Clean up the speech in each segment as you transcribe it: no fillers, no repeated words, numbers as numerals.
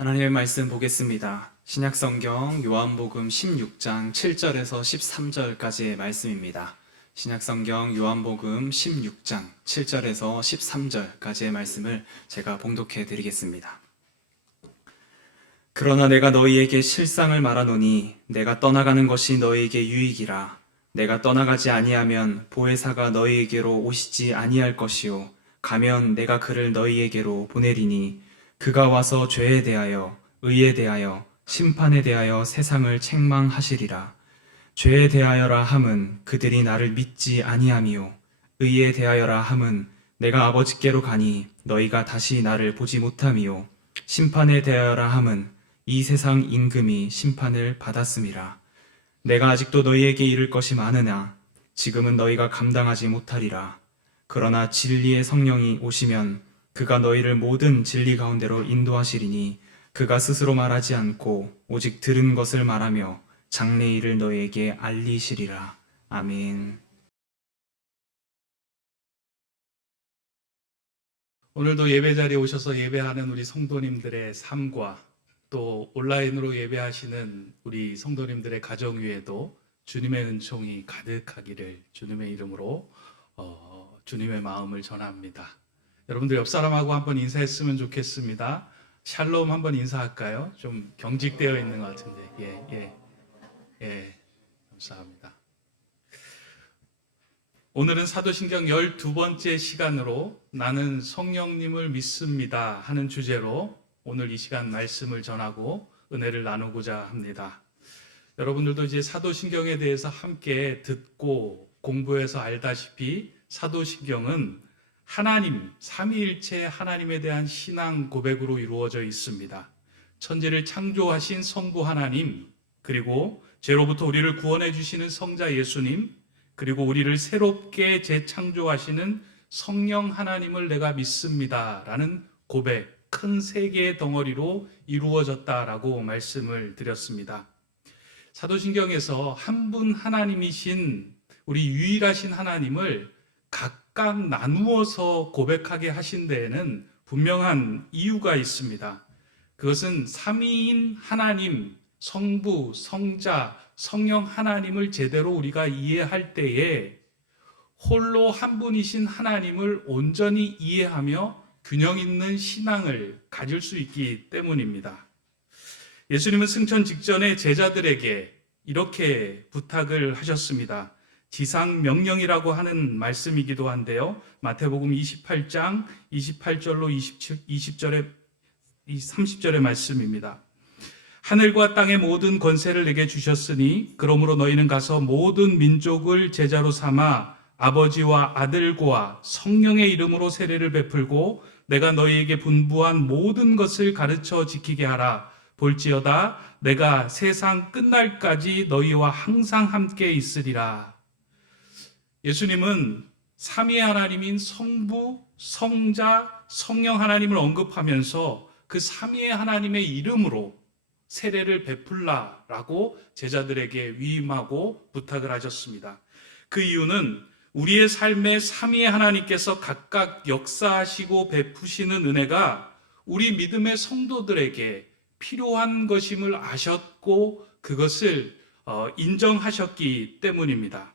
하나님의 말씀 보겠습니다. 신약성경 요한복음 16장 7절에서 13절까지의 말씀입니다. 신약성경 요한복음 16장 7절에서 13절까지의 말씀을 제가 봉독해 드리겠습니다. 그러나 내가 너희에게 실상을 말하노니 내가 떠나가는 것이 너희에게 유익이라. 내가 떠나가지 아니하면 보혜사가 너희에게로 오시지 아니할 것이요 가면 내가 그를 너희에게로 보내리니 그가 와서 죄에 대하여 의에 대하여 심판에 대하여 세상을 책망하시리라. 죄에 대하여라 함은 그들이 나를 믿지 아니함이요 의에 대하여라 함은 내가 아버지께로 가니 너희가 다시 나를 보지 못함이요 심판에 대하여라 함은 이 세상 임금이 심판을 받았음이라. 내가 아직도 너희에게 이를 것이 많으나 지금은 너희가 감당하지 못하리라. 그러나 진리의 성령이 오시면 그가 너희를 모든 진리 가운데로 인도하시리니 그가 스스로 말하지 않고 오직 들은 것을 말하며 장래일을 너희에게 알리시리라. 아멘. 오늘도 예배 자리에 오셔서 예배하는 우리 성도님들의 삶과 또 온라인으로 예배하시는 우리 성도님들의 가정 위에도 주님의 은총이 가득하기를 주님의 이름으로 주님의 마음을 전합니다. 여러분들 옆 사람하고 한번 인사했으면 좋겠습니다. 샬롬 한번 인사할까요? 좀 경직되어 있는 것 같은데. 예, 감사합니다. 오늘은 사도신경 12번째 시간으로 나는 성령님을 믿습니다 하는 주제로 오늘 이 시간 말씀을 전하고 은혜를 나누고자 합니다. 여러분들도 이제 사도신경에 대해서 함께 듣고 공부해서 알다시피 사도신경은 하나님, 삼위일체 하나님에 대한 신앙 고백으로 이루어져 있습니다. 천지를 창조하신 성부 하나님, 그리고 죄로부터 우리를 구원해 주시는 성자 예수님, 그리고 우리를 새롭게 재창조하시는 성령 하나님을 내가 믿습니다 라는 고백, 큰 세 개의 덩어리로 이루어졌다라고 말씀을 드렸습니다. 사도신경에서 한 분 하나님이신 우리 유일하신 하나님을 각각 나누어서 고백하게 하신 데에는 분명한 이유가 있습니다. 그것은 삼위인 하나님, 성부, 성자, 성령 하나님을 제대로 우리가 이해할 때에 홀로 한 분이신 하나님을 온전히 이해하며 균형 있는 신앙을 가질 수 있기 때문입니다. 예수님은 승천 직전에 제자들에게 이렇게 부탁을 하셨습니다. 지상 명령이라고 하는 말씀이기도 한데요. 마태복음 28장 28절로 30절의 말씀입니다. 하늘과 땅의 모든 권세를 내게 주셨으니 그러므로 너희는 가서 모든 민족을 제자로 삼아 아버지와 아들과 성령의 이름으로 세례를 베풀고 내가 너희에게 분부한 모든 것을 가르쳐 지키게 하라. 볼지어다 내가 세상 끝날까지 너희와 항상 함께 있으리라. 예수님은 삼위의 하나님인 성부, 성자, 성령 하나님을 언급하면서 그 삼위의 하나님의 이름으로 세례를 베풀라라고 제자들에게 위임하고 부탁을 하셨습니다. 그 이유는 우리의 삶에 삼위의 하나님께서 각각 역사하시고 베푸시는 은혜가 우리 믿음의 성도들에게 필요한 것임을 아셨고 그것을 인정하셨기 때문입니다.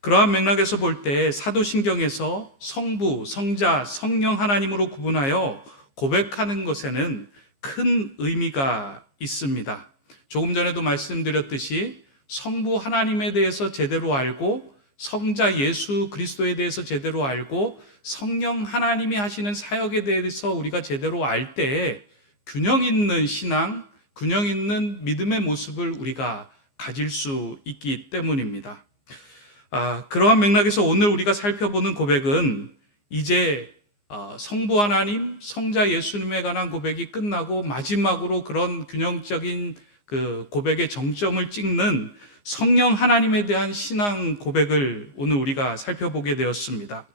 그러한 맥락에서 볼 때 사도신경에서 성부, 성자, 성령 하나님으로 구분하여 고백하는 것에는 큰 의미가 있습니다. 조금 전에도 말씀드렸듯이 성부 하나님에 대해서 제대로 알고 성자 예수 그리스도에 대해서 제대로 알고 성령 하나님이 하시는 사역에 대해서 우리가 제대로 알 때에 균형 있는 신앙, 균형 있는 믿음의 모습을 우리가 가질 수 있기 때문입니다. 그러한 맥락에서 오늘 우리가 살펴보는 고백은 이제 성부 하나님, 성자 예수님에 관한 고백이 끝나고 마지막으로 그런 균형적인 그 고백의 정점을 찍는 성령 하나님에 대한 신앙 고백을 오늘 우리가 살펴보게 되었습니다.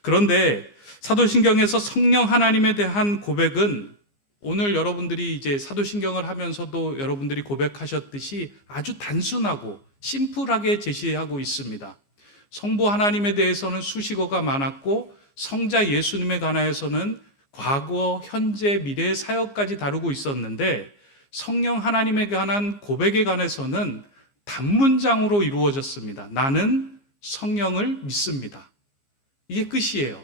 그런데 사도신경에서 성령 하나님에 대한 고백은 오늘 여러분들이 이제 사도신경을 하면서도 여러분들이 고백하셨듯이 아주 단순하고 심플하게 제시하고 있습니다. 성부 하나님에 대해서는 수식어가 많았고 성자 예수님에 관하여서는 과거, 현재, 미래의 사역까지 다루고 있었는데 성령 하나님에 관한 고백에 관해서는 단문장으로 이루어졌습니다. 나는 성령을 믿습니다. 이게 끝이에요.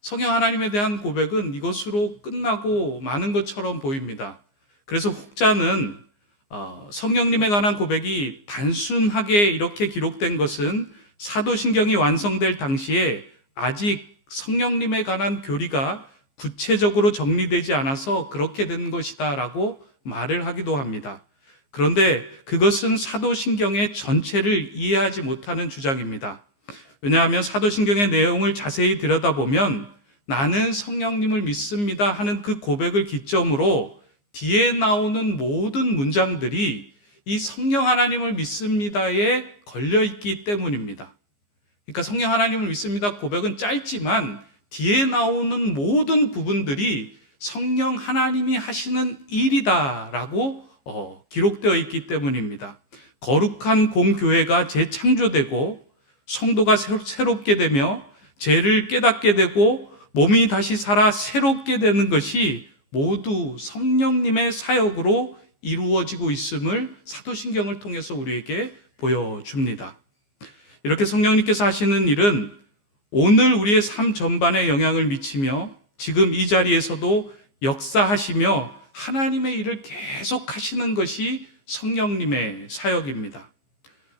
성령 하나님에 대한 고백은 이것으로 끝나고 마는 것처럼 보입니다. 그래서 혹자는 성령님에 관한 고백이 단순하게 이렇게 기록된 것은 사도신경이 완성될 당시에 아직 성령님에 관한 교리가 구체적으로 정리되지 않아서 그렇게 된 것이다 라고 말을 하기도 합니다. 그런데 그것은 사도신경의 전체를 이해하지 못하는 주장입니다. 왜냐하면 사도신경의 내용을 자세히 들여다보면 나는 성령님을 믿습니다 하는 그 고백을 기점으로 뒤에 나오는 모든 문장들이 이 성령 하나님을 믿습니다에 걸려있기 때문입니다. 그러니까 성령 하나님을 믿습니다 고백은 짧지만 뒤에 나오는 모든 부분들이 성령 하나님이 하시는 일이다라고 기록되어 있기 때문입니다. 거룩한 공교회가 재창조되고 성도가 새롭게 되며 죄를 깨닫게 되고 몸이 다시 살아 새롭게 되는 것이 모두 성령님의 사역으로 이루어지고 있음을 사도신경을 통해서 우리에게 보여줍니다. 이렇게 성령님께서 하시는 일은 오늘 우리의 삶 전반에 영향을 미치며 지금 이 자리에서도 역사하시며 하나님의 일을 계속 하시는 것이 성령님의 사역입니다.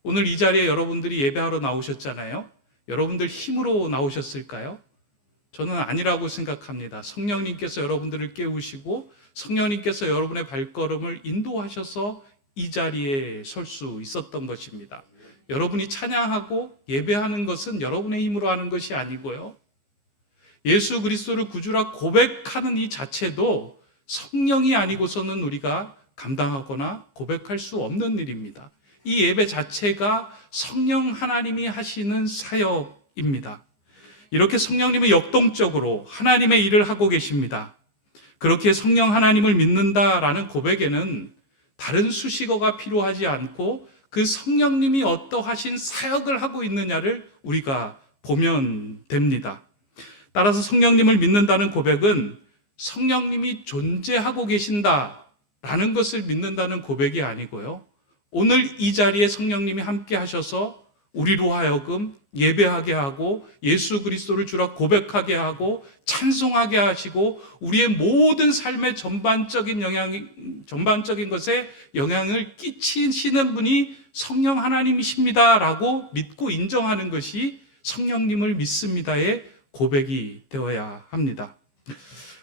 오늘 이 자리에 여러분들이 예배하러 나오셨잖아요. 여러분들 힘으로 나오셨을까요? 저는 아니라고 생각합니다. 성령님께서 여러분들을 깨우시고 성령님께서 여러분의 발걸음을 인도하셔서 이 자리에 설 수 있었던 것입니다. 여러분이 찬양하고 예배하는 것은 여러분의 힘으로 하는 것이 아니고요. 예수 그리스도를 구주라 고백하는 이 자체도 성령이 아니고서는 우리가 감당하거나 고백할 수 없는 일입니다. 이 예배 자체가 성령 하나님이 하시는 사역입니다. 이렇게 성령님은 역동적으로 하나님의 일을 하고 계십니다. 그렇게 성령 하나님을 믿는다라는 고백에는 다른 수식어가 필요하지 않고 그 성령님이 어떠하신 사역을 하고 있느냐를 우리가 보면 됩니다. 따라서 성령님을 믿는다는 고백은 성령님이 존재하고 계신다라는 것을 믿는다는 고백이 아니고요. 오늘 이 자리에 성령님이 함께 하셔서 우리로 하여금 예배하게 하고 예수 그리스도를 주라 고백하게 하고 찬송하게 하시고 우리의 모든 삶의 전반적인 것에 영향을 끼치시는 분이 성령 하나님이십니다라고 믿고 인정하는 것이 성령님을 믿습니다의 고백이 되어야 합니다.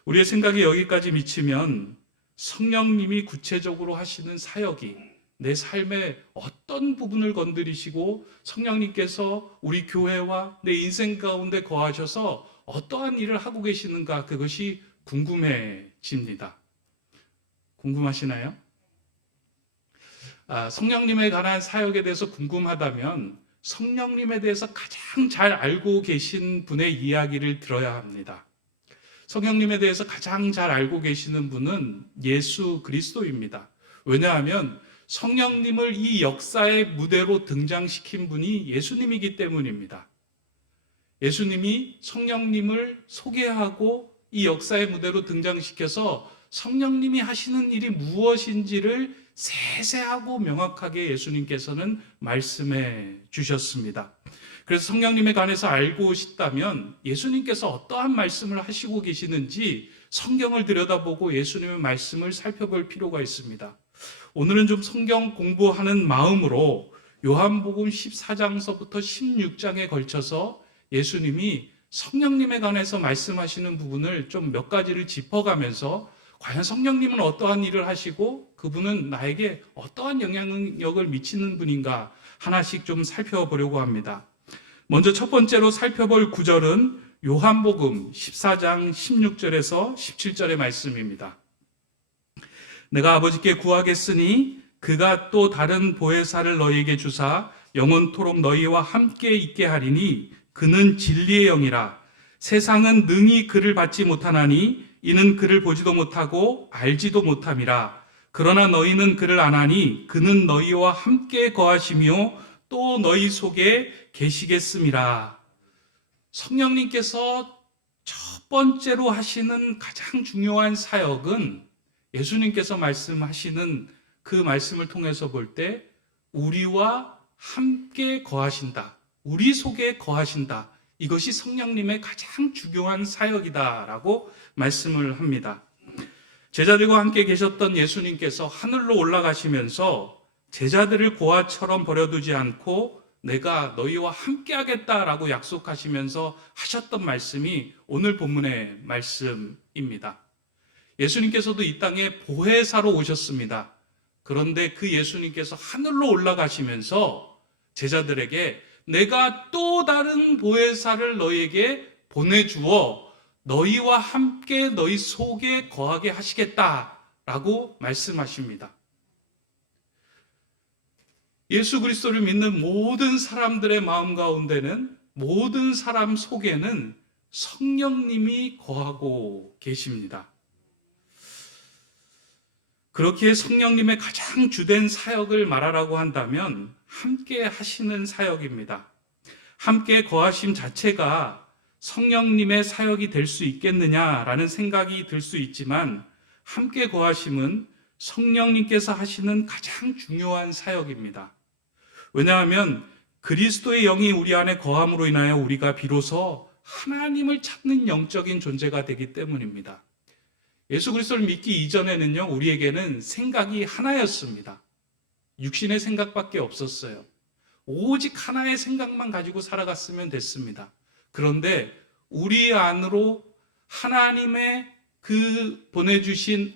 우리의 생각이 여기까지 미치면 성령님이 구체적으로 하시는 사역이 내 삶의 어떤 부분을 건드리시고 성령님께서 우리 교회와 내 인생 가운데 거하셔서 어떠한 일을 하고 계시는가 그것이 궁금해집니다. 궁금하시나요? 성령님에 관한 사역에 대해서 궁금하다면 성령님에 대해서 가장 잘 알고 계신 분의 이야기를 들어야 합니다. 성령님에 대해서 가장 잘 알고 계시는 분은 예수 그리스도입니다. 왜냐하면 성령님을 이 역사의 무대로 등장시킨 분이 예수님이기 때문입니다. 예수님이 성령님을 소개하고 이 역사의 무대로 등장시켜서 성령님이 하시는 일이 무엇인지를 세세하고 명확하게 예수님께서는 말씀해 주셨습니다. 그래서 성령님에 관해서 알고 싶다면 예수님께서 어떠한 말씀을 하시고 계시는지 성경을 들여다보고 예수님의 말씀을 살펴볼 필요가 있습니다. 오늘은 좀 성경 공부하는 마음으로 요한복음 14장서부터 16장에 걸쳐서 예수님이 성령님에 관해서 말씀하시는 부분을 좀 몇 가지를 짚어가면서 과연 성령님은 어떠한 일을 하시고 그분은 나에게 어떠한 영향력을 미치는 분인가 하나씩 좀 살펴보려고 합니다. 먼저 첫 번째로 살펴볼 구절은 요한복음 14장 16절에서 17절의 말씀입니다. 내가 아버지께 구하겠으니 그가 또 다른 보혜사를 너희에게 주사 영원토록 너희와 함께 있게 하리니 그는 진리의 영이라. 세상은 능히 그를 받지 못하나니 이는 그를 보지도 못하고 알지도 못함이라. 그러나 너희는 그를 아나니 그는 너희와 함께 거하시며 또 너희 속에 계시겠음이라. 성령님께서 첫 번째로 하시는 가장 중요한 사역은 예수님께서 말씀하시는 그 말씀을 통해서 볼 때 우리와 함께 거하신다. 우리 속에 거하신다. 이것이 성령님의 가장 중요한 사역이다라고 말씀을 합니다. 제자들과 함께 계셨던 예수님께서 하늘로 올라가시면서 제자들을 고아처럼 버려두지 않고 내가 너희와 함께 하겠다라고 약속하시면서 하셨던 말씀이 오늘 본문의 말씀입니다. 예수님께서도 이 땅에 보혜사로 오셨습니다. 그런데 그 예수님께서 하늘로 올라가시면서 제자들에게 내가 또 다른 보혜사를 너희에게 보내주어 너희와 함께 너희 속에 거하게 하시겠다라고 말씀하십니다. 예수 그리스도를 믿는 모든 사람들의 마음 가운데는, 모든 사람 속에는 성령님이 거하고 계십니다. 그렇게 성령님의 가장 주된 사역을 말하라고 한다면 함께 하시는 사역입니다. 함께 거하심 자체가 성령님의 사역이 될 수 있겠느냐라는 생각이 들 수 있지만, 함께 거하심은 성령님께서 하시는 가장 중요한 사역입니다. 왜냐하면 그리스도의 영이 우리 안에 거함으로 인하여 우리가 비로소 하나님을 찾는 영적인 존재가 되기 때문입니다. 예수 그리스도를 믿기 이전에는요, 우리에게는 생각이 하나였습니다. 육신의 생각밖에 없었어요. 오직 하나의 생각만 가지고 살아갔으면 됐습니다. 그런데 우리 안으로 하나님의 그 보내주신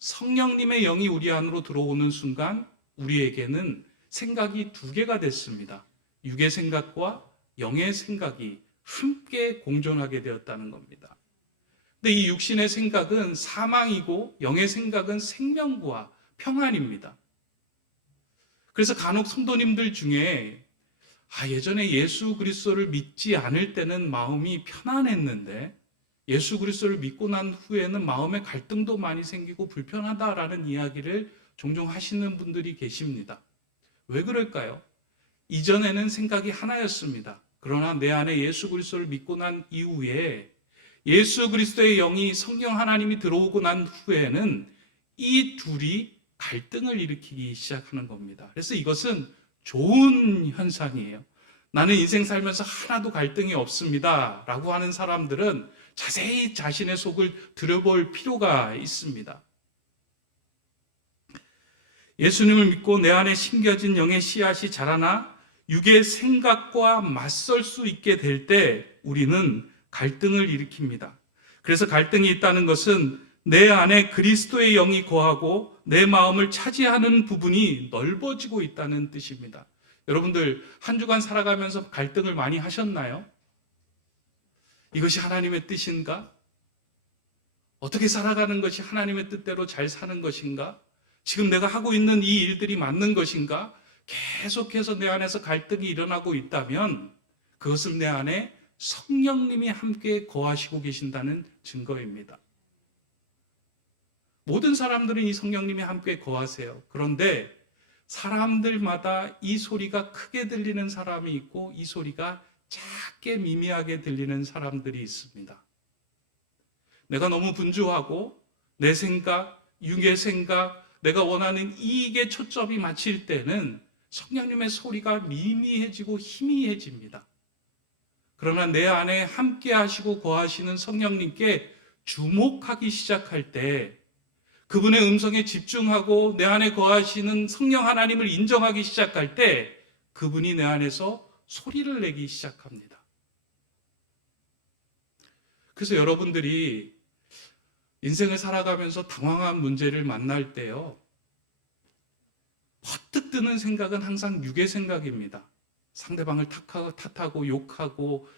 성령님의 영이 우리 안으로 들어오는 순간 우리에게는 생각이 두 개가 됐습니다. 육의 생각과 영의 생각이 함께 공존하게 되었다는 겁니다. 근데 이 육신의 생각은 사망이고 영의 생각은 생명과 평안입니다. 그래서 간혹 성도님들 중에 예전에 예수 그리스도를 믿지 않을 때는 마음이 편안했는데 예수 그리스도를 믿고 난 후에는 마음의 갈등도 많이 생기고 불편하다라는 이야기를 종종 하시는 분들이 계십니다. 왜 그럴까요? 이전에는 생각이 하나였습니다. 그러나 내 안에 예수 그리스도를 믿고 난 이후에 예수 그리스도의 영이 성령 하나님이 들어오고 난 후에는 이 둘이 갈등을 일으키기 시작하는 겁니다. 그래서 이것은 좋은 현상이에요. 나는 인생 살면서 하나도 갈등이 없습니다 라고 하는 사람들은 자세히 자신의 속을 들여볼 필요가 있습니다. 예수님을 믿고 내 안에 심겨진 영의 씨앗이 자라나 육의 생각과 맞설 수 있게 될 때 우리는 갈등을 일으킵니다. 그래서 갈등이 있다는 것은 내 안에 그리스도의 영이 거하고 내 마음을 차지하는 부분이 넓어지고 있다는 뜻입니다. 여러분들 한 주간 살아가면서 갈등을 많이 하셨나요? 이것이 하나님의 뜻인가? 어떻게 살아가는 것이 하나님의 뜻대로 잘 사는 것인가? 지금 내가 하고 있는 이 일들이 맞는 것인가? 계속해서 내 안에서 갈등이 일어나고 있다면 그것은 내 안에 성령님이 함께 거하시고 계신다는 증거입니다. 모든 사람들은 이 성령님이 함께 거하세요. 그런데 사람들마다 이 소리가 크게 들리는 사람이 있고 이 소리가 작게 미미하게 들리는 사람들이 있습니다. 내가 너무 분주하고 내 생각, 육의 생각, 내가 원하는 이익에 초점이 맞힐 때는 성령님의 소리가 미미해지고 희미해집니다. 그러나 내 안에 함께 하시고 거하시는 성령님께 주목하기 시작할 때, 그분의 음성에 집중하고 내 안에 거하시는 성령 하나님을 인정하기 시작할 때 그분이 내 안에서 소리를 내기 시작합니다. 그래서 여러분들이 인생을 살아가면서 당황한 문제를 만날 때요, 퍼뜩 드는 생각은 항상 육의 생각입니다. 상대방을 탓하고 욕하고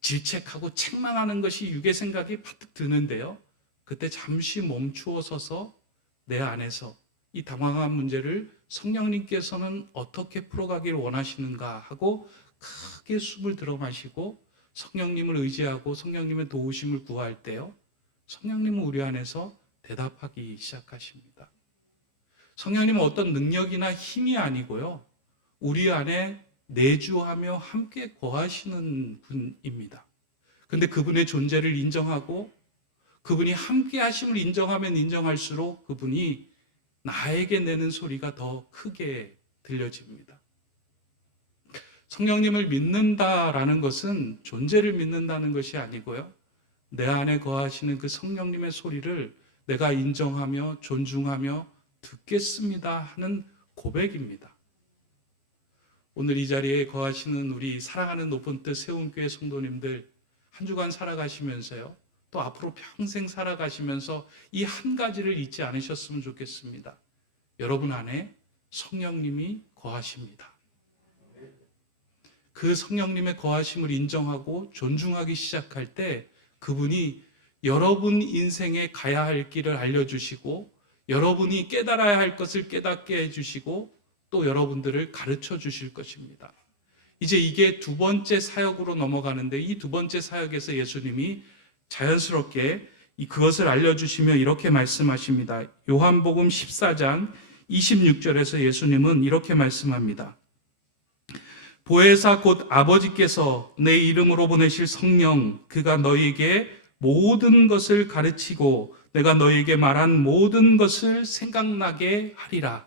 질책하고 책망하는 것이 육의 생각이 퍼뜩 드는데요, 그때 잠시 멈추어 서서 내 안에서 이 당황한 문제를 성령님께서는 어떻게 풀어가기를 원하시는가 하고 크게 숨을 들어 마시고 성령님을 의지하고 성령님의 도우심을 구할 때요, 성령님은 우리 안에서 대답하기 시작하십니다. 성령님은 어떤 능력이나 힘이 아니고요, 우리 안에 내주하며 함께 거하시는 분입니다. 근데 그분의 존재를 인정하고 그분이 함께 하심을 인정하면 인정할수록 그분이 나에게 내는 소리가 더 크게 들려집니다. 성령님을 믿는다라는 것은 존재를 믿는다는 것이 아니고요. 내 안에 거하시는 그 성령님의 소리를 내가 인정하며 존중하며 듣겠습니다 하는 고백입니다. 오늘 이 자리에 거하시는 우리 사랑하는 높은 뜻 세운교회 성도님들, 한 주간 살아가시면서요, 또 앞으로 평생 살아가시면서 이 한 가지를 잊지 않으셨으면 좋겠습니다. 여러분 안에 성령님이 거하십니다. 그 성령님의 거하심을 인정하고 존중하기 시작할 때 그분이 여러분 인생에 가야 할 길을 알려주시고 여러분이 깨달아야 할 것을 깨닫게 해주시고 또 여러분들을 가르쳐 주실 것입니다. 이제 이게 두 번째 사역으로 넘어가는데 이 두 번째 사역에서 예수님이 자연스럽게 그것을 알려주시며 이렇게 말씀하십니다. 요한복음 14장 26절에서 예수님은 이렇게 말씀합니다. 보혜사 곧 아버지께서 내 이름으로 보내실 성령 그가 너희에게 모든 것을 가르치고 내가 너희에게 말한 모든 것을 생각나게 하리라.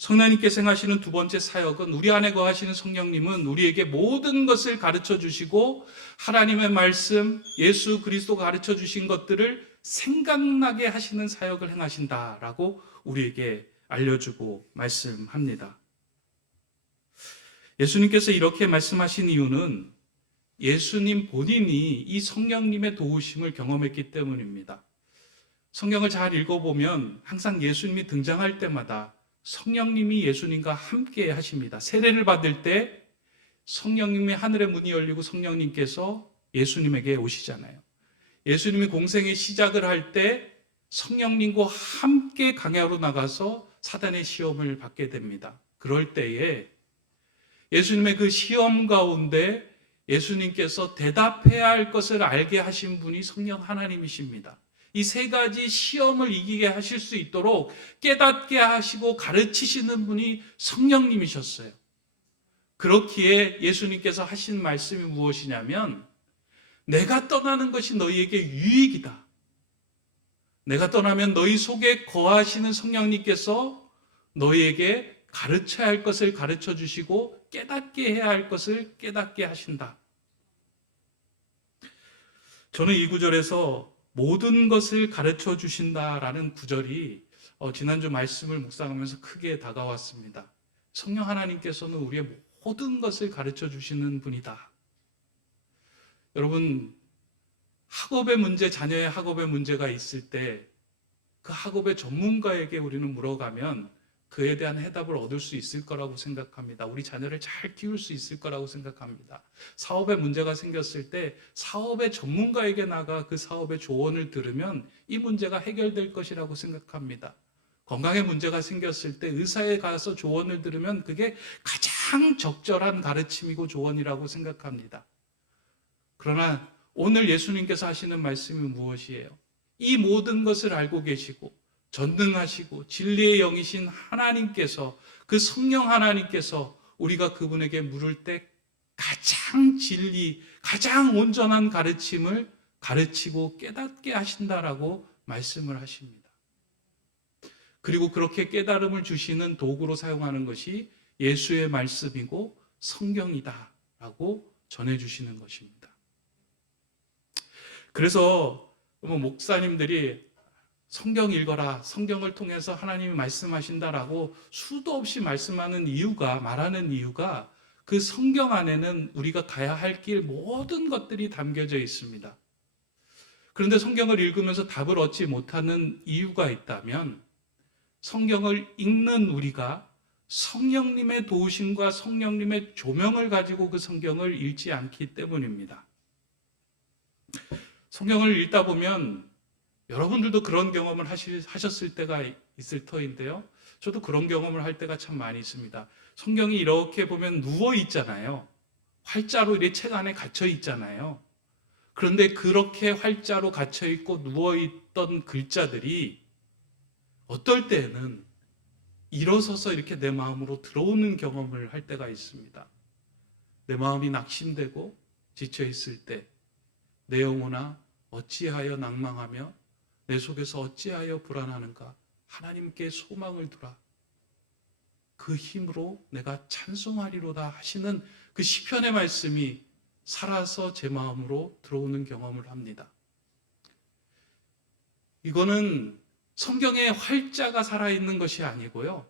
성령님께서 행하시는 두 번째 사역은 우리 안에 거하시는 성령님은 우리에게 모든 것을 가르쳐 주시고 하나님의 말씀, 예수 그리스도가 가르쳐 주신 것들을 생각나게 하시는 사역을 행하신다라고 우리에게 알려주고 말씀합니다. 예수님께서 이렇게 말씀하신 이유는 예수님 본인이 이 성령님의 도우심을 경험했기 때문입니다. 성경을 잘 읽어보면 항상 예수님이 등장할 때마다 성령님이 예수님과 함께 하십니다. 세례를 받을 때 성령님의 하늘의 문이 열리고 성령님께서 예수님에게 오시잖아요. 예수님이 공생의 시작을 할 때 성령님과 함께 광야로 나가서 사단의 시험을 받게 됩니다. 그럴 때에 예수님의 그 시험 가운데 예수님께서 대답해야 할 것을 알게 하신 분이 성령 하나님이십니다. 이 세 가지 시험을 이기게 하실 수 있도록 깨닫게 하시고 가르치시는 분이 성령님이셨어요. 그렇기에 예수님께서 하신 말씀이 무엇이냐면 내가 떠나는 것이 너희에게 유익이다. 내가 떠나면 너희 속에 거하시는 성령님께서 너희에게 가르쳐야 할 것을 가르쳐 주시고 깨닫게 해야 할 것을 깨닫게 하신다. 저는 이 구절에서 모든 것을 가르쳐 주신다라는 구절이 지난주 말씀을 묵상하면서 크게 다가왔습니다. 성령 하나님께서는 우리의 모든 것을 가르쳐 주시는 분이다. 여러분, 학업의 문제, 자녀의 학업의 문제가 있을 때 그 학업의 전문가에게 우리는 물어가면 그에 대한 해답을 얻을 수 있을 거라고 생각합니다. 우리 자녀를 잘 키울 수 있을 거라고 생각합니다. 사업에 문제가 생겼을 때 사업의 전문가에게 나가 그 사업의 조언을 들으면 이 문제가 해결될 것이라고 생각합니다. 건강에 문제가 생겼을 때 의사에 가서 조언을 들으면 그게 가장 적절한 가르침이고 조언이라고 생각합니다. 그러나 오늘 예수님께서 하시는 말씀이 무엇이에요? 이 모든 것을 알고 계시고 전능하시고 진리의 영이신 하나님께서 그 성령 하나님께서 우리가 그분에게 물을 때 가장 진리, 가장 온전한 가르침을 가르치고 깨닫게 하신다라고 말씀을 하십니다. 그리고 그렇게 깨달음을 주시는 도구로 사용하는 것이 예수의 말씀이고 성경이다라고 전해주시는 것입니다. 그래서 목사님들이 성경 읽어라, 성경을 통해서 하나님이 말씀하신다라고 수도 없이 말하는 이유가 그 성경 안에는 우리가 가야 할 길 모든 것들이 담겨져 있습니다. 그런데 성경을 읽으면서 답을 얻지 못하는 이유가 있다면 성경을 읽는 우리가 성령님의 도우심과 성령님의 조명을 가지고 그 성경을 읽지 않기 때문입니다. 성경을 읽다 보면 여러분들도 그런 경험을 하셨을 때가 있을 터인데요. 저도 그런 경험을 할 때가 참 많이 있습니다. 성경이 이렇게 보면 누워 있잖아요. 활자로 이렇게 책 안에 갇혀 있잖아요. 그런데 그렇게 활자로 갇혀 있고 누워 있던 글자들이 어떨 때는 일어서서 이렇게 내 마음으로 들어오는 경험을 할 때가 있습니다. 내 마음이 낙심되고 지쳐 있을 때 내 영혼아 어찌하여 낭망하며 내 속에서 어찌하여 불안하는가. 하나님께 소망을 두라. 그 힘으로 내가 찬송하리로다 하시는 그 시편의 말씀이 살아서 제 마음으로 들어오는 경험을 합니다. 이거는 성경에 활자가 살아있는 것이 아니고요.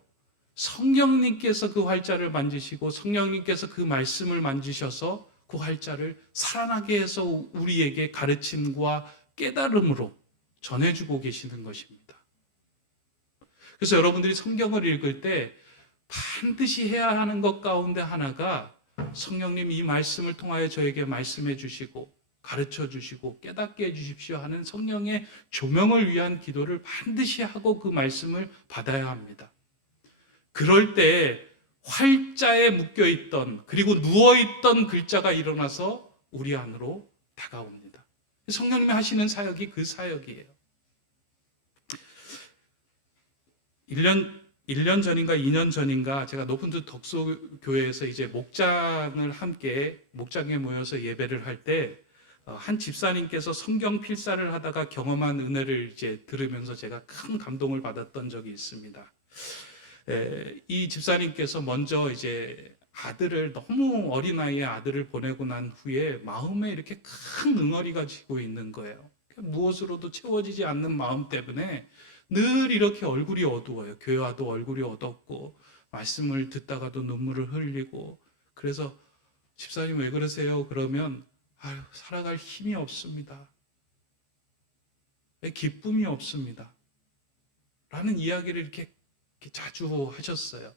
성령님께서 그 활자를 만지시고 성령님께서 그 말씀을 만지셔서 그 활자를 살아나게 해서 우리에게 가르침과 깨달음으로 전해주고 계시는 것입니다. 그래서 여러분들이 성경을 읽을 때 반드시 해야 하는 것 가운데 하나가 성령님 이 말씀을 통하여 저에게 말씀해 주시고 가르쳐 주시고 깨닫게 해 주십시오 하는 성령의 조명을 위한 기도를 반드시 하고 그 말씀을 받아야 합니다. 그럴 때 활자에 묶여있던 그리고 누워있던 글자가 일어나서 우리 안으로 다가옵니다. 성령님이 하시는 사역이 그 사역이에요. 1년 전인가 2년 전인가 제가 높은두 덕소교회에서 이제 목장에 모여서 예배를 할 때 한 집사님께서 성경 필사를 하다가 경험한 은혜를 이제 들으면서 제가 큰 감동을 받았던 적이 있습니다. 이 집사님께서 먼저 이제 아들을 너무 어린 나이에 아들을 보내고 난 후에 마음에 이렇게 큰 응어리가 지고 있는 거예요. 무엇으로도 채워지지 않는 마음 때문에 늘 이렇게 얼굴이 어두워요. 교회 와도 얼굴이 어둡고 말씀을 듣다가도 눈물을 흘리고. 그래서 집사님 왜 그러세요? 그러면 살아갈 힘이 없습니다. 기쁨이 없습니다. 라는 이야기를 이렇게 자주 하셨어요.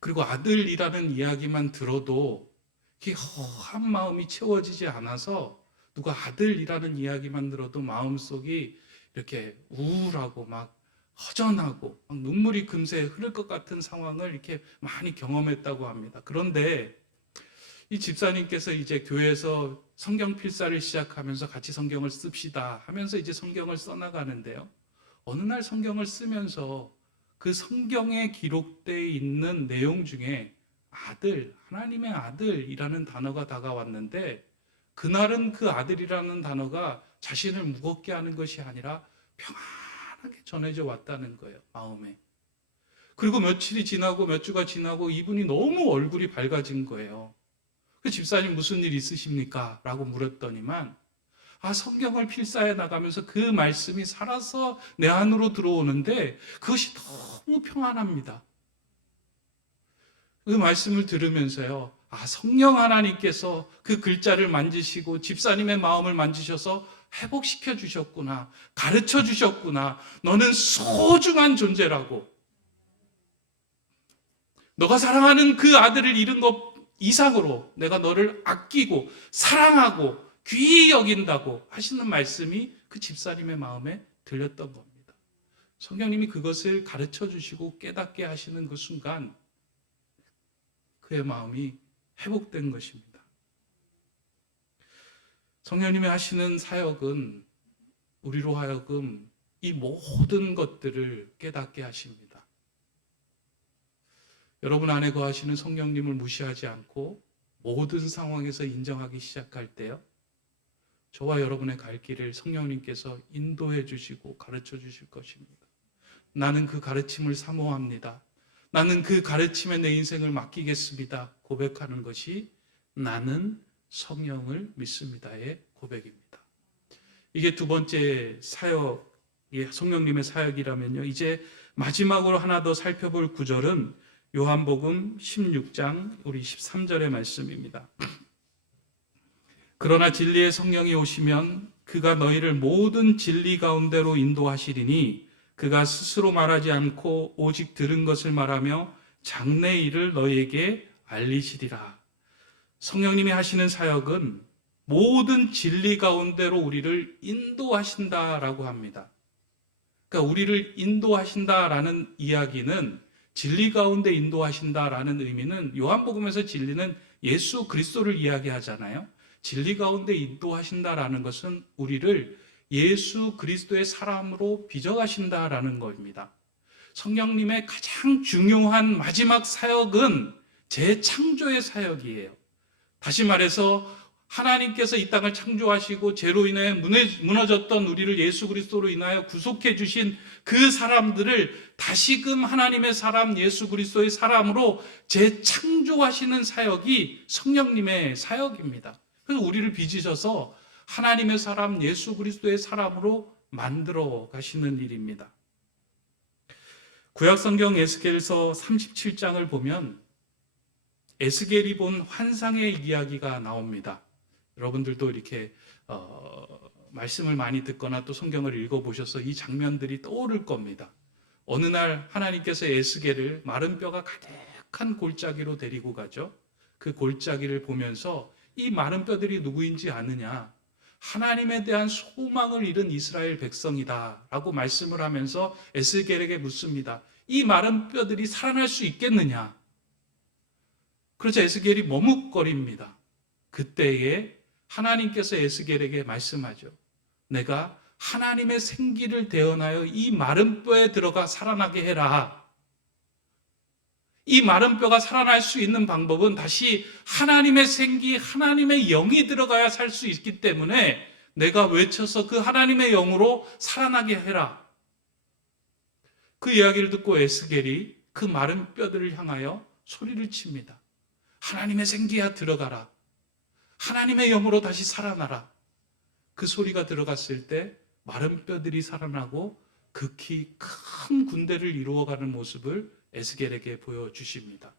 그리고 아들이라는 이야기만 들어도 이렇게 허한 마음이 채워지지 않아서 누가 아들이라는 이야기만 들어도 마음속이 이렇게 우울하고 막 허전하고 막 눈물이 금세 흐를 것 같은 상황을 이렇게 많이 경험했다고 합니다. 그런데 이 집사님께서 이제 교회에서 성경 필사를 시작하면서 같이 성경을 씁시다 하면서 이제 성경을 써나가는데요. 어느 날 성경을 쓰면서 그 성경에 기록되어 있는 내용 중에 아들, 하나님의 아들이라는 단어가 다가왔는데 그날은 그 아들이라는 단어가 자신을 무겁게 하는 것이 아니라 평안하게 전해져 왔다는 거예요, 마음에. 그리고 며칠이 지나고 몇 주가 지나고 이분이 너무 얼굴이 밝아진 거예요. 그 집사님 무슨 일 있으십니까? 라고 물었더니만 성경을 필사해 나가면서 그 말씀이 살아서 내 안으로 들어오는데 그것이 너무 평안합니다. 그 말씀을 들으면서요. 성령 하나님께서 그 글자를 만지시고 집사님의 마음을 만지셔서 회복시켜 주셨구나. 가르쳐 주셨구나. 너는 소중한 존재라고. 너가 사랑하는 그 아들을 잃은 것 이상으로 내가 너를 아끼고 사랑하고 귀히 여긴다고 하시는 말씀이 그 집사님의 마음에 들렸던 겁니다. 성령님이 그것을 가르쳐 주시고 깨닫게 하시는 그 순간 그의 마음이 회복된 것입니다. 성령님이 하시는 사역은 우리로 하여금 이 모든 것들을 깨닫게 하십니다. 여러분 안에 거하시는 성령님을 무시하지 않고 모든 상황에서 인정하기 시작할 때요. 저와 여러분의 갈 길을 성령님께서 인도해 주시고 가르쳐 주실 것입니다. 나는 그 가르침을 사모합니다. 나는 그 가르침에 내 인생을 맡기겠습니다. 고백하는 것이 나는 성령을 믿습니다의 고백입니다. 이게 두 번째 사역, 성령님의 사역이라면요. 이제 마지막으로 하나 더 살펴볼 구절은 요한복음 16장 우리 13절의 말씀입니다. 그러나 진리의 성령이 오시면 그가 너희를 모든 진리 가운데로 인도하시리니 그가 스스로 말하지 않고 오직 들은 것을 말하며 장래 일을 너희에게 알리시리라. 성령님이 하시는 사역은 모든 진리 가운데로 우리를 인도하신다라고 합니다. 그러니까 우리를 인도하신다라는 이야기는 진리 가운데 인도하신다라는 의미는 요한복음에서 진리는 예수 그리스도를 이야기하잖아요. 진리 가운데 인도하신다라는 것은 우리를 예수 그리스도의 사람으로 빚어가신다라는 겁니다. 성령님의 가장 중요한 마지막 사역은 재창조의 사역이에요. 다시 말해서 하나님께서 이 땅을 창조하시고 죄로 인해 무너졌던 우리를 예수 그리스도로 인하여 구속해 주신 그 사람들을 다시금 하나님의 사람 예수 그리스도의 사람으로 재창조하시는 사역이 성령님의 사역입니다. 그래서 우리를 빚으셔서 하나님의 사람 예수 그리스도의 사람으로 만들어 가시는 일입니다. 구약성경 에스겔서 37장을 보면 에스겔이 본 환상의 이야기가 나옵니다. 여러분들도 이렇게 말씀을 많이 듣거나 또 성경을 읽어보셔서 이 장면들이 떠오를 겁니다. 어느 날 하나님께서 에스겔을 마른 뼈가 가득한 골짜기로 데리고 가죠. 그 골짜기를 보면서 이 마른 뼈들이 누구인지 아느냐? 하나님에 대한 소망을 잃은 이스라엘 백성이다 라고 말씀을 하면서 에스겔에게 묻습니다. 이 마른 뼈들이 살아날 수 있겠느냐? 그래서 에스겔이 머뭇거립니다. 그때에 하나님께서 에스겔에게 말씀하죠. 내가 하나님의 생기를 대언하여 이 마른 뼈에 들어가 살아나게 해라. 이 마른 뼈가 살아날 수 있는 방법은 다시 하나님의 생기, 하나님의 영이 들어가야 살 수 있기 때문에 내가 외쳐서 그 하나님의 영으로 살아나게 해라. 그 이야기를 듣고 에스겔이 그 마른 뼈들을 향하여 소리를 칩니다. 하나님의 생기야 들어가라. 하나님의 영으로 다시 살아나라. 그 소리가 들어갔을 때 마른 뼈들이 살아나고 극히 큰 군대를 이루어가는 모습을 에스겔에게 보여주십니다.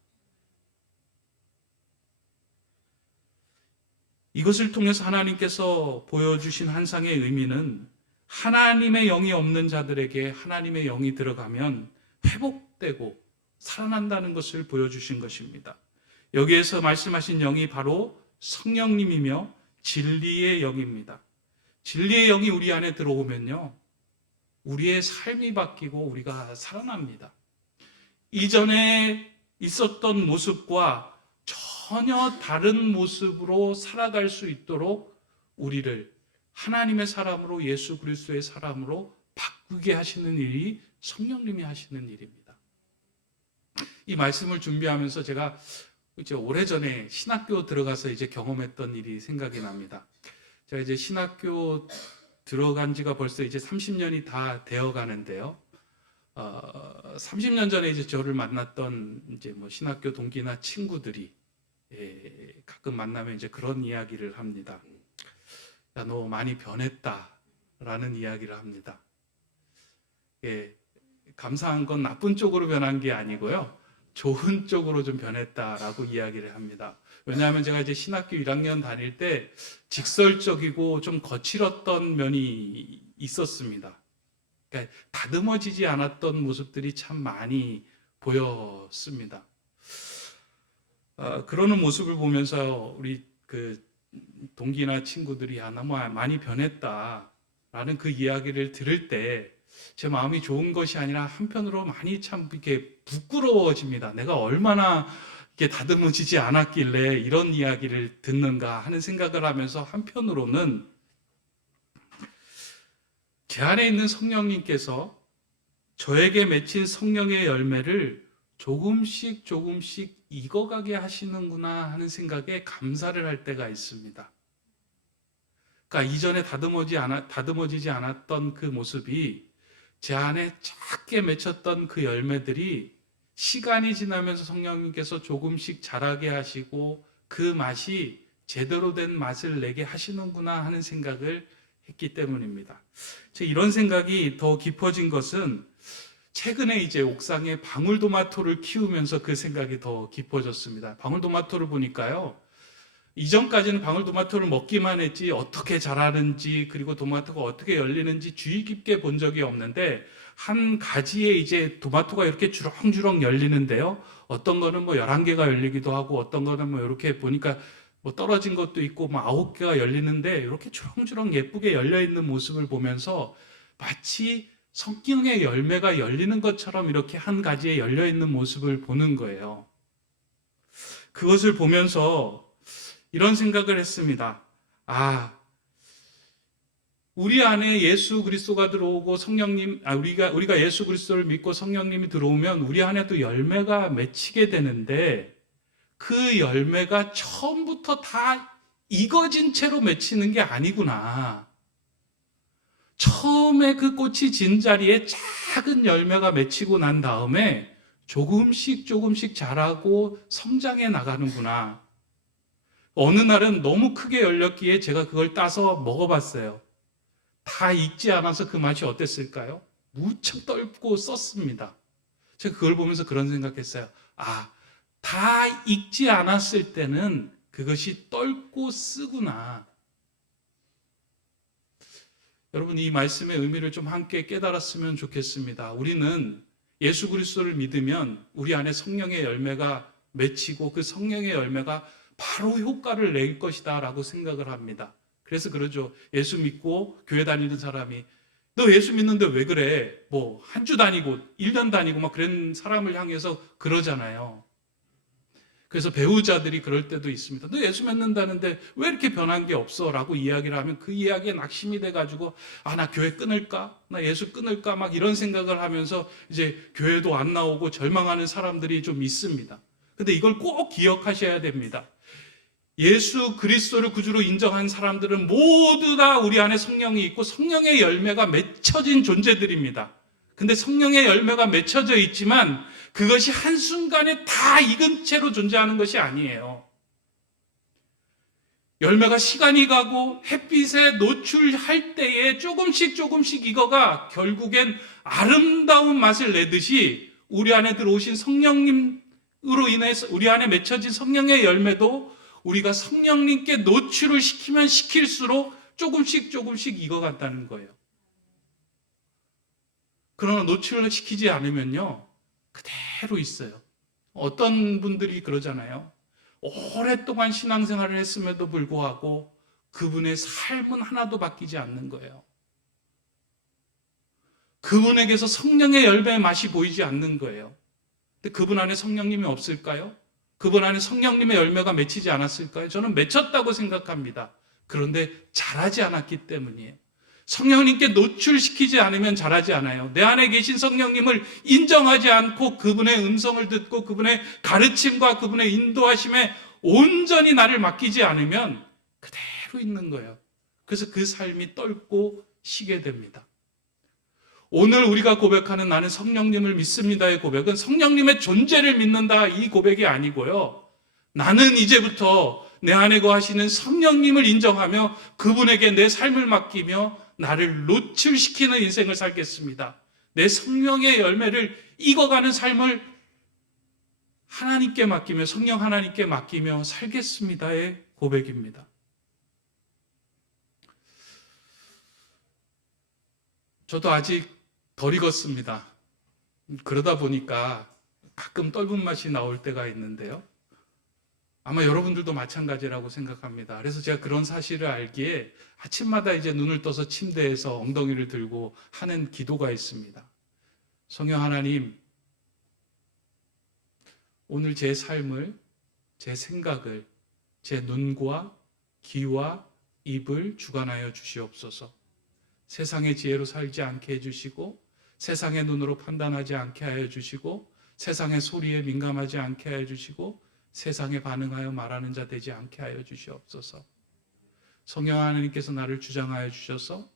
이것을 통해서 하나님께서 보여주신 환상의 의미는 하나님의 영이 없는 자들에게 하나님의 영이 들어가면 회복되고 살아난다는 것을 보여주신 것입니다. 여기에서 말씀하신 영이 바로 성령님이며 진리의 영입니다. 진리의 영이 우리 안에 들어오면요, 우리의 삶이 바뀌고 우리가 살아납니다. 이전에 있었던 모습과 전혀 다른 모습으로 살아갈 수 있도록 우리를 하나님의 사람으로 예수 그리스도의 사람으로 바꾸게 하시는 일이 성령님이 하시는 일입니다. 이 말씀을 준비하면서 제가 이제 오래전에 신학교 들어가서 이제 경험했던 일이 생각이 납니다. 제가 이제 신학교 들어간 지가 벌써 이제 30년이 다 되어 가는데요. 30년 전에 이제 저를 만났던 이제 뭐 신학교 동기나 친구들이 가끔 만나면 이제 그런 이야기를 합니다. 야, 너 많이 변했다라는 이야기를 합니다. 감사한 건 나쁜 쪽으로 변한 게 아니고요. 좋은 쪽으로 좀 변했다라고 이야기를 합니다. 왜냐하면 제가 이제 신학교 1학년 다닐 때 직설적이고 좀 거칠었던 면이 있었습니다. 그러니까 다듬어지지 않았던 모습들이 참 많이 보였습니다. 그러는 모습을 보면서 우리 그 동기나 친구들이 나 많이 변했다라는 그 이야기를 들을 때 제 마음이 좋은 것이 아니라 한편으로 많이 참 이렇게 부끄러워집니다. 내가 얼마나 이렇게 다듬어지지 않았길래 이런 이야기를 듣는가 하는 생각을 하면서 한편으로는 제 안에 있는 성령님께서 저에게 맺힌 성령의 열매를 조금씩 익어가게 하시는구나 하는 생각에 감사를 할 때가 있습니다. 그러니까 이전에 다듬어지지 않았던 그 모습이 제 안에 작게 맺혔던 그 열매들이 시간이 지나면서 성령님께서 조금씩 자라게 하시고 그 맛이 제대로 된 맛을 내게 하시는구나 하는 생각을 했기 때문입니다. 이런 생각이 더 깊어진 것은 최근에 이제 옥상에 방울토마토를 키우면서 그 생각이 더 깊어졌습니다. 방울토마토를 보니까요, 이전까지는 방울토마토를 먹기만 했지 어떻게 자라는지 그리고 토마토가 어떻게 열리는지 주의 깊게 본 적이 없는데 한 가지에 이제 토마토가 이렇게 주렁주렁 열리는데요. 어떤 거는 뭐 11개가 열리기도 하고 어떤 거는 뭐 이렇게 보니까 뭐 떨어진 것도 있고 뭐 9개가 열리는데 이렇게 주렁주렁 예쁘게 열려 있는 모습을 보면서 마치 성경의 열매가 열리는 것처럼 이렇게 한 가지에 열려 있는 모습을 보는 거예요. 그것을 보면서 이런 생각을 했습니다. 우리 안에 예수 그리스도가 들어오고 우리가 예수 그리스도를 믿고 성령님이 들어오면 우리 안에도 열매가 맺히게 되는데 그 열매가 처음부터 다 익어진 채로 맺히는 게 아니구나. 처음에 그 꽃이 진 자리에 작은 열매가 맺히고 난 다음에 조금씩 조금씩 자라고 성장해 나가는구나. 어느 날은 너무 크게 열렸기에 제가 그걸 따서 먹어봤어요. 다 익지 않아서 그 맛이 어땠을까요? 무척 떫고 썼습니다. 제가 그걸 보면서 그런 생각했어요. 아, 다 익지 않았을 때는 그것이 떫고 쓰구나. 여러분, 이 말씀의 의미를 좀 함께 깨달았으면 좋겠습니다. 우리는 예수 그리스도를 믿으면 우리 안에 성령의 열매가 맺히고 그 성령의 열매가 바로 효과를 낼 것이다 라고 생각을 합니다. 그래서 그러죠. 예수 믿고 교회 다니는 사람이 너 예수 믿는데 왜 그래? 뭐 한 주 다니고 1년 다니고 막 그런 사람을 향해서 그러잖아요. 그래서 배우자들이 그럴 때도 있습니다. 너 예수 믿는다는데 왜 이렇게 변한 게 없어? 라고 이야기를 하면 그 이야기에 낙심이 돼가지고 나 교회 끊을까? 나 예수 끊을까? 막 이런 생각을 하면서 이제 교회도 안 나오고 절망하는 사람들이 좀 있습니다. 근데 이걸 꼭 기억하셔야 됩니다. 예수 그리스도를 구주로 인정한 사람들은 모두 다 우리 안에 성령이 있고 성령의 열매가 맺혀진 존재들입니다. 근데 성령의 열매가 맺혀져 있지만 그것이 한순간에 다 익은 채로 존재하는 것이 아니에요. 열매가 시간이 가고 햇빛에 노출할 때에 조금씩 조금씩 익어가 결국엔 아름다운 맛을 내듯이 우리 안에 들어오신 성령님으로 인해서 우리 안에 맺혀진 성령의 열매도 우리가 성령님께 노출을 시키면 시킬수록 조금씩 조금씩 익어간다는 거예요. 그러나 노출을 시키지 않으면요, 그대로 있어요. 어떤 분들이 그러잖아요. 오랫동안 신앙생활을 했음에도 불구하고 그분의 삶은 하나도 바뀌지 않는 거예요. 그분에게서 성령의 열매의 맛이 보이지 않는 거예요. 근데 그분 안에 성령님이 없을까요? 그분 안에 성령님의 열매가 맺히지 않았을까요? 저는 맺혔다고 생각합니다. 그런데 자라지 않았기 때문이에요. 성령님께 노출시키지 않으면 자라지 않아요. 내 안에 계신 성령님을 인정하지 않고 그분의 음성을 듣고 그분의 가르침과 그분의 인도하심에 온전히 나를 맡기지 않으면 그대로 있는 거예요. 그래서 그 삶이 떫고 시게 됩니다. 오늘 우리가 고백하는 나는 성령님을 믿습니다의 고백은 성령님의 존재를 믿는다 이 고백이 아니고요. 나는 이제부터 내 안에 거하시는 성령님을 인정하며 그분에게 내 삶을 맡기며 나를 노출시키는 인생을 살겠습니다. 내 성령의 열매를 익어가는 삶을 하나님께 맡기며 성령 하나님께 맡기며 살겠습니다의 고백입니다. 저도 아직 덜 익었습니다. 그러다 보니까 가끔 떫은 맛이 나올 때가 있는데요. 아마 여러분들도 마찬가지라고 생각합니다. 그래서 제가 그런 사실을 알기에 아침마다 이제 눈을 떠서 침대에서 엉덩이를 들고 하는 기도가 있습니다. 성령 하나님, 오늘 제 삶을, 제 생각을, 제 눈과 귀와 입을 주관하여 주시옵소서. 세상의 지혜로 살지 않게 해주시고 세상의 눈으로 판단하지 않게 하여 주시고 세상의 소리에 민감하지 않게 하여 주시고 세상에 반응하여 말하는 자 되지 않게 하여 주시옵소서. 성령 하나님께서 나를 주장하여 주셔서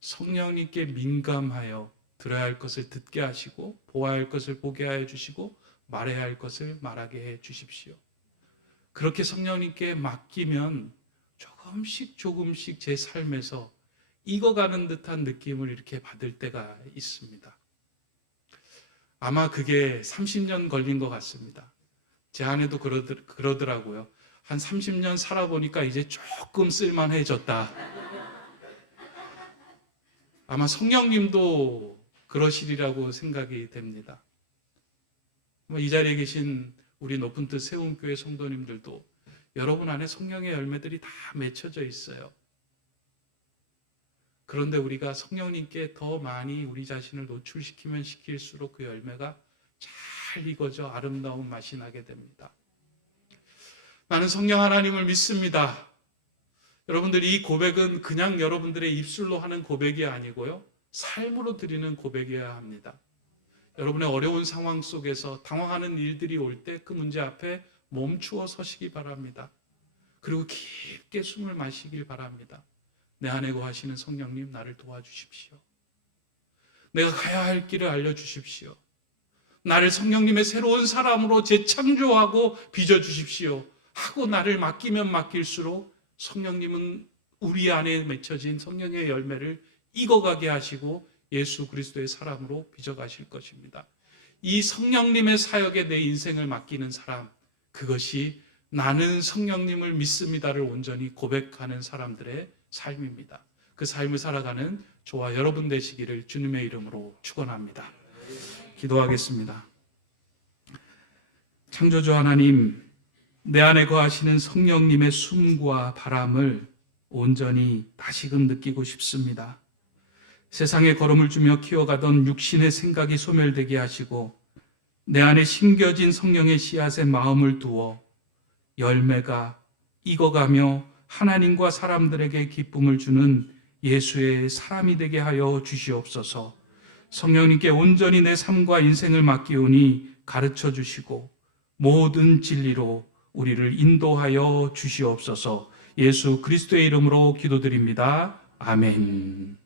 성령님께 민감하여 들어야 할 것을 듣게 하시고 보아야 할 것을 보게 하여 주시고 말해야 할 것을 말하게 해 주십시오. 그렇게 성령님께 맡기면 조금씩 조금씩 제 삶에서 익어가는 듯한 느낌을 이렇게 받을 때가 있습니다. 아마 그게 30년 걸린 것 같습니다. 제 아내도 그러더라고요. 한 30년 살아보니까 이제 조금 쓸만해졌다. 아마 성령님도 그러시리라고 생각이 됩니다. 이 자리에 계신 우리 높은 뜻 세운교회 성도님들도 여러분 안에 성령의 열매들이 다 맺혀져 있어요. 그런데 우리가 성령님께 더 많이 우리 자신을 노출시키면 시킬수록 그 열매가 잘 익어져 아름다운 맛이 나게 됩니다. 나는 성령 하나님을 믿습니다. 여러분들 이 고백은 그냥 여러분들의 입술로 하는 고백이 아니고요. 삶으로 드리는 고백이어야 합니다. 여러분의 어려운 상황 속에서 당황하는 일들이 올 때 그 문제 앞에 멈추어 서시기 바랍니다. 그리고 깊게 숨을 마시길 바랍니다. 내 안에 거하시는 성령님, 나를 도와주십시오. 내가 가야 할 길을 알려주십시오. 나를 성령님의 새로운 사람으로 재창조하고 빚어주십시오 하고 나를 맡기면 맡길수록 성령님은 우리 안에 맺혀진 성령의 열매를 익어가게 하시고 예수 그리스도의 사람으로 빚어가실 것입니다. 이 성령님의 사역에 내 인생을 맡기는 사람, 그것이 나는 성령님을 믿습니다를 온전히 고백하는 사람들의 삶입니다. 그 삶을 살아가는 저와 여러분 되시기를 주님의 이름으로 축원합니다. 기도하겠습니다. 창조주 하나님, 내 안에 거하시는 성령님의 숨과 바람을 온전히 다시금 느끼고 싶습니다. 세상에 걸음을 주며 키워가던 육신의 생각이 소멸되게 하시고 내 안에 심겨진 성령의 씨앗에 마음을 두어 열매가 익어가며 하나님과 사람들에게 기쁨을 주는 예수의 사람이 되게 하여 주시옵소서. 성령님께 온전히 내 삶과 인생을 맡기오니 가르쳐 주시고 모든 진리로 우리를 인도하여 주시옵소서. 예수 그리스도의 이름으로 기도드립니다. 아멘.